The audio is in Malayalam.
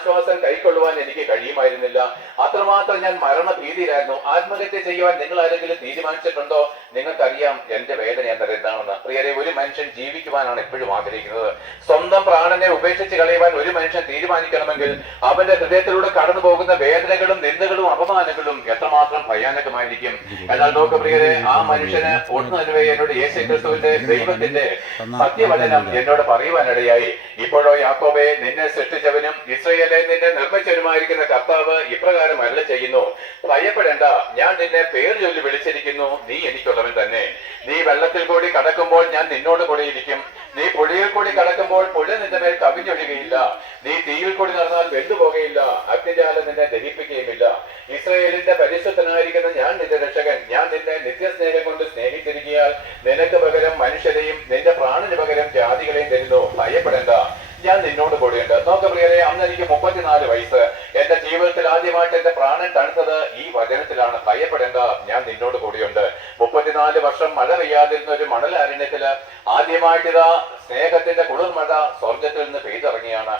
ആശ്വാസം കൈക്കൊള്ളുവാൻ എനിക്ക് കഴിയുമായിരുന്നില്ല. അത്രമാത്രം ഞാൻ മരണഭീതിയിലായിരുന്നു. ആത്മഹത്യ ചെയ്യുവാൻ നിങ്ങൾ ആരെങ്കിലും തീരുമാനിച്ചിട്ടുണ്ടോ? നിങ്ങൾക്കറിയാം എന്റെ വേദന എന്താണെന്ന്. പ്രിയരെ, ഒരു മനുഷ്യൻ ജീവിക്കുവാനാണ് എപ്പോഴും ആഗ്രഹിക്കുന്നത്. സ്വന്തം പ്രാണനെ ഉപേക്ഷിച്ച് കളയുവാൻ ഒരു മനുഷ്യൻ തീരുമാനിക്കണമെങ്കിൽ അവന്റെ ഹൃദയത്തിലൂടെ കടന്നു പോകുന്ന വേദനകളും നിന്ദകളും അപമാനങ്ങളും എത്രമാത്രം ഭയാനകമായിരിക്കും. എന്നാൽ നോക്ക് പ്രിയരെ, ആ മനുഷ്യന് ഒട്ടുനടുവേ എന്നോട് യേശുക്രിസ്തുവിന്റെ ദൈവത്തിന്റെ സത്യവചനം എന്നോട് പറയുവാനിടയായി. ഇപ്പോഴോ യാക്കോബേ, നിന്നെ സൃഷ്ടിച്ചവനും ഇസ്രായേലെ നിന്നെ നിർമ്മിച്ചവനുമായിരിക്കുന്ന കർത്താവ് ഇപ്രകാരം അരുളി ചെയ്യുന്നു, ഭയപ്പെടേണ്ട, ഞാൻ നിന്നെ പേര് ചൊല്ലി വിളിച്ചിരിക്കുന്നു, നീ എനിക്കുള്ളവൻ തന്നെ. നീ വെള്ളത്തിൽ കൂടി കടക്കുമ്പോൾ ഞാൻ നിന്നോട് കൂടെ ഇരിക്കും. നീ പുഴയിൽ കൂടി കടക്കുമ്പോൾ പുഴ നിന്റെ മേൽ കവിഞ്ഞൊഴുകയില്ല. നീ തീയിൽ കൂടി നടന്നാൽ വെന്തുപോകയില്ല. അഗ്നിജാലം നിന്നെ ദഹിപ്പിക്കുകയുമില്ല. ഇസ്രായേലിന്റെ പരിശുദ്ധനായിരിക്കുന്ന ഞാൻ നിന്റെ രക്ഷകൻ. ഞാൻ നിന്നെ നിത്യസ്നേഹം കൊണ്ട് സ്നേഹിച്ചിരിക്കയാൽ നിനക്ക് പകരം മനുഷ്യരെയും നിന്റെ പ്രാണന് പകരം ജാതികളെയും തരുന്നു. ഭയപ്പെടേണ്ട, ഞാൻ നിന്നോട് കൂടെയുണ്ട്. നോക്ക് പ്രിയരെ, അന്ന് എനിക്ക് 34 വയസ്സ്. എന്റെ ജീവിതത്തിൽ ആദ്യമായിട്ട് എന്റെ പ്രാണൻ തണുത്തത് ഈ വചനത്തിലാണ്. ഭയപ്പെടേണ്ട, ഞാൻ നിന്നോട് കൂടെയുണ്ട്. 34 വർഷം മഴ പെയ്യാതിരുന്ന ഒരു മണൽ അരണ്യത്തില് ആദ്യമായിട്ടിതാ സ്നേഹത്തിന്റെ കുളിർമഴ സ്വർഗത്തിൽ നിന്ന് പെയ്തിറങ്ങിയാണ്.